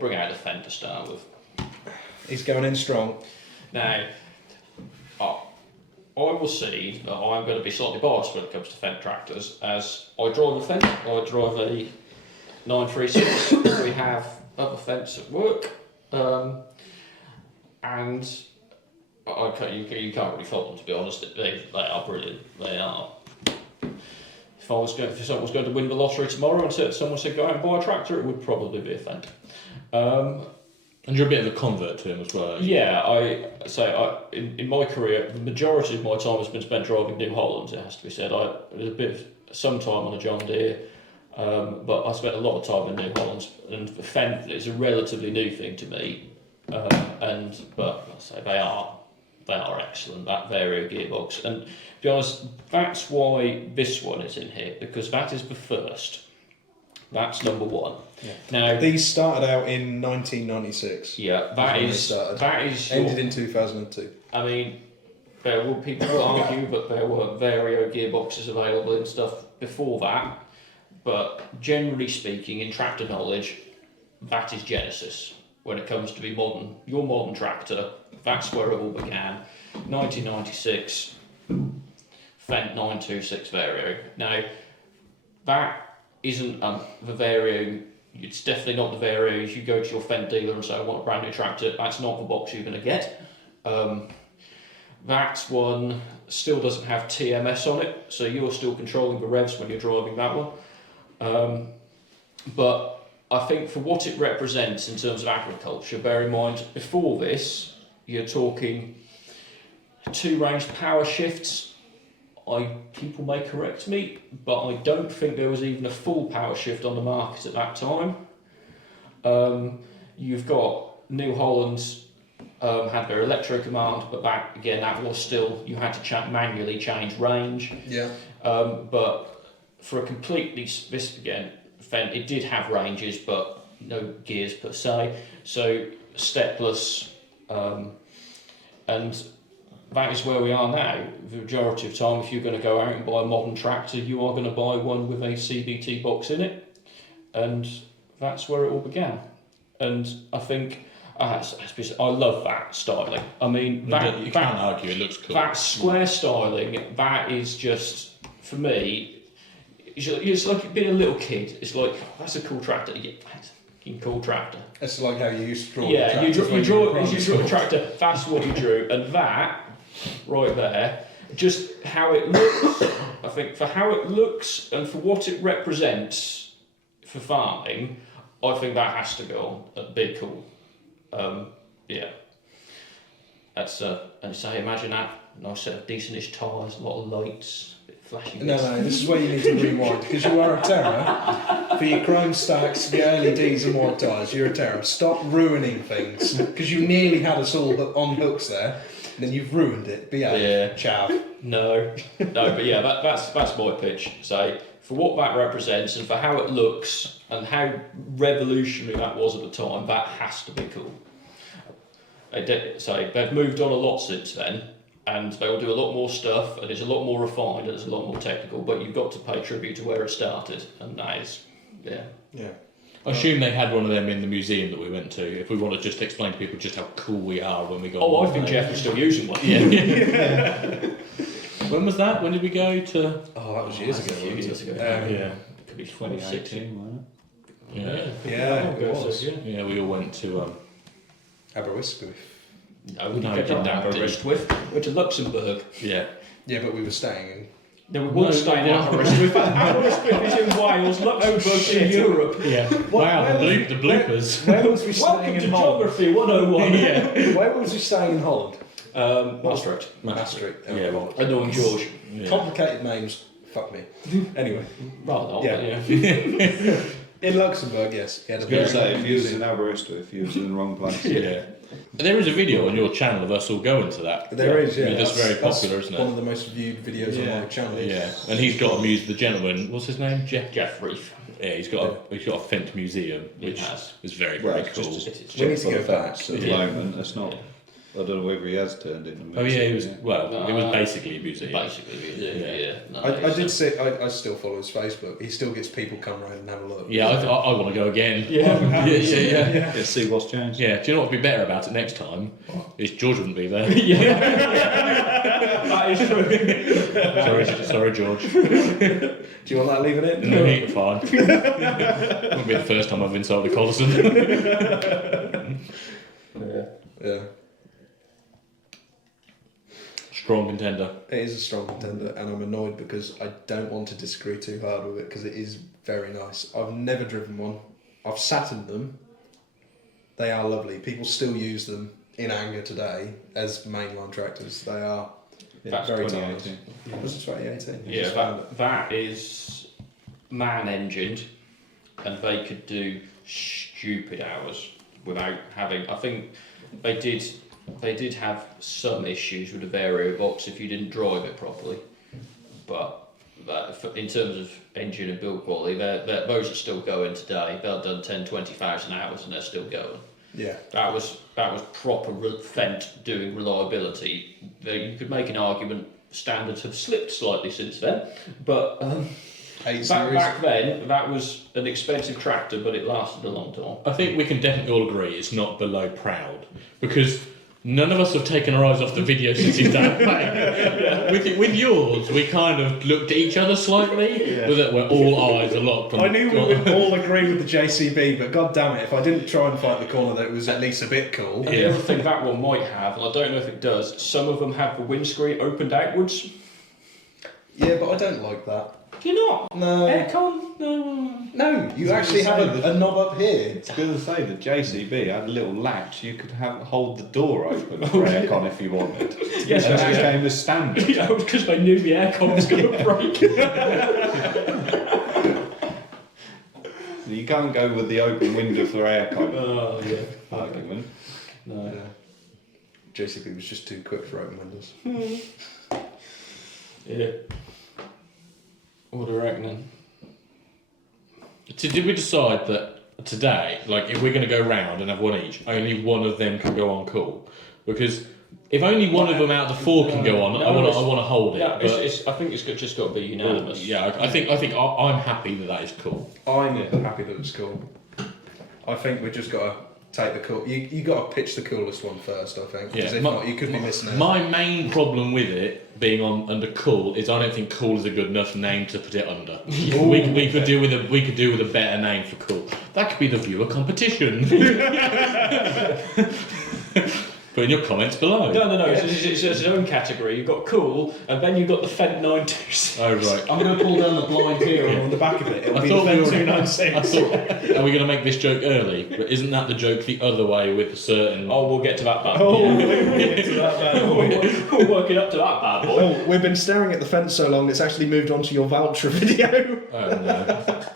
bring out the Fendt to start with. He's going in strong. Now, I will see that I'm going to be slightly biased when it comes to Fendt tractors, as I drive a Fendt, I drive a 936, we have other Fendts at work, and you can't really fault them, to be honest. They are brilliant. They are. If someone was going to win the lottery tomorrow and someone said go out and buy a tractor, it would probably be a Fendt. And you're a bit of a convert to him as well. Yeah, in my career, the majority of my time has been spent driving New Hollands. It has to be said. Some time on a John Deere, but I spent a lot of time in New Hollands, and the Fendt is a relatively new thing to me. But I say they are excellent. That Vario gearbox, and to be honest, that's why this one is in here, because that is the first. That's number one. Yeah. Now these started out in 1996. Yeah, that is ended in 2002. I mean, people will argue that there were Vario gearboxes available and stuff before that, but generally speaking, in tractor knowledge, that is Genesis. When it comes to your modern tractor, that's where it all began. 1996, Fendt 926 Vario. Now, that isn't the Vario. It's definitely not the Vario. If you go to your Fendt dealer and say, I want a brand new tractor, that's not the box you're going to get. That one still doesn't have TMS on it, so you're still controlling the revs when you're driving that one. But I think for what it represents in terms of agriculture, bear in mind, before this, you're talking 2-range power shifts. People may correct me, but I don't think there was even a full power shift on the market at that time. You've got New Holland's had their electro command, but that was still, you had to manually change range. Yeah. But for a completely, Fendt, it did have ranges, but no gears per se. So stepless, and that is where we are now. The majority of time, if you're going to go out and buy a modern tractor, you are going to buy one with a CVT box in it, and that's where it all began. And I think I love that styling. I mean, you can't argue, it looks cool. That square styling, that is just, for me, it's like being a little kid. It's like, oh, that's a cool tractor. Yeah, that's a fucking cool tractor. It's like how you used to draw. Yeah, you draw a tractor. That's what you drew, and that right there, just how it looks. I think for how it looks and for what it represents for farming, I think that has to go on. Be cool. Yeah. That's and say, imagine that nice set of decentish tyres, a lot of lights. Flashing no, this is where you need to rewind, because you are a terror for your chrome stacks, your LEDs and white tyres. You're a terror. Stop ruining things, because you nearly had us all on hooks there, and then you've ruined it. Behave. Yeah. Chav. No, but yeah, that's my pitch. So for what that represents and for how it looks and how revolutionary that was at the time, that has to be cool. So they've moved on a lot since then. And they will do a lot more stuff, and it's a lot more refined, and it's a lot more technical. But you've got to pay tribute to where it started, and that is, yeah. I assume they had one of them in the museum that we went to. If we want to just explain to people just how cool we are when we go. Oh, I think Jeff is still using one. Yeah. When was that? When did we go to? Oh, that was years ago. A few years ago. Yeah. It could be 2016, wasn't Yeah, it was. Yeah, we all went to Aberystwyth. No, we didn't go to Aberystwyth. We went to Luxembourg. Yeah. Yeah, but we were staying in. No, we weren't staying in Aberystwyth. Aberystwyth is in Wales, Luxembourg's in Europe. Yeah. Wow, the bloopers. Where was we staying Welcome in to Holland? Geography 101. Yeah. Where was we staying in Holland? Maastricht. Maastricht. Yeah, well, Annoying George. Yeah. Complicated names. Fuck me. Anyway. Rather not, Yeah. but yeah. In Luxembourg, yes. I was going to say, if you was in Aberystwyth, you was in the wrong place. Yeah. There is a video on your channel of us all going to that. There is, yeah. I mean, that's very popular, isn't it? One of the most viewed videos on my channel. Yeah, and he's got a the gentleman. What's his name? Jeff Reef. Yeah, he's got a Fendt museum, which is very Well, very it's cool. just We need to go back. At the moment, that's not. I don't know whether he has turned into a Oh yeah, he museum. was. Well, it was basically a museum. Basically, yeah. No, I did see. I still follow his Facebook. He still gets people come round and have a look. Yeah, I want to go again. Yeah. Yeah. Yeah, see what's changed. Yeah, do you know what would be better about it next time? Is George wouldn't be there. That is true. Sorry, George. Do you want that leaving it? No, you're fine. Won't be the first time I've insulted Collison. Yeah. Strong contender. It is a strong contender, and I'm annoyed because I don't want to disagree too hard with it because it is very nice. I've never driven one. I've sat in them. They are lovely. People still use them in anger today as mainline tractors. They are That's very 2018. tight. Was it 2018? Yeah, that is man-engined, and they could do stupid hours without having. I think they did have some issues with the vario box if you didn't drive it properly, but in terms of engine and build quality, those are still going today. They've done 10-20,000 hours and they're still going. Yeah. That was proper Fendt doing reliability. You could make an argument standards have slipped slightly since then, but back then that was an expensive tractor, but it lasted a long time. I think we can definitely all agree it's not below proud, because none of us have taken our eyes off the video since his dad played. With yours, we kind of looked at each other slightly, where all eyes are locked on. I knew we would all agree with the JCB, but god damn it, if I didn't try and fight the corner that it was at least a bit cool. And the other thing that one might have, and I don't know if it does, some of them have the windscreen opened outwards. Yeah, but I don't like that. Do you not? No. Aircon? No. No, you actually have a knob up here. It's going to say the JCB had a little latch. You could hold the door open for aircon if you wanted. Yes, and yeah. that came as standard. Yeah, it was because they knew the aircon was going to break. You can't go with the open window for aircon Oh, yeah. argument. No. Yeah. JCB was just too quick for open windows. Yeah. What do you reckon then? So did we decide that today, like if we're going to go round and have one each, only one of them can go on cool? Because if only one of them out of the four can go on, I want to hold it. Yeah, but I think it's just got to be unanimous. yeah, I think I'm happy that is cool. I'm happy that it's cool. I think we just got to take the cool. You got to pitch the coolest one first. I think. Because if not, you could be missing out. My main problem with it being under cool is I don't think cool is a good enough name to put it under. we could do with a better name for cool. That could be the viewer competition. Put in your comments below. No. It's its own category. You've got cool, and then you've got the Fendt 926. Oh right. I'm going to pull down the blind here on the back of it. It'll be the Fendt 296. I thought, are we going to make this joke early? But isn't that the joke the other way with a certain? Oh, we'll get to that bad boy. Oh, we'll get to that bad boy. We're working up to that bad boy. Oh, we've been staring at the fence so long, it's actually moved on to your Valtra video. Oh no.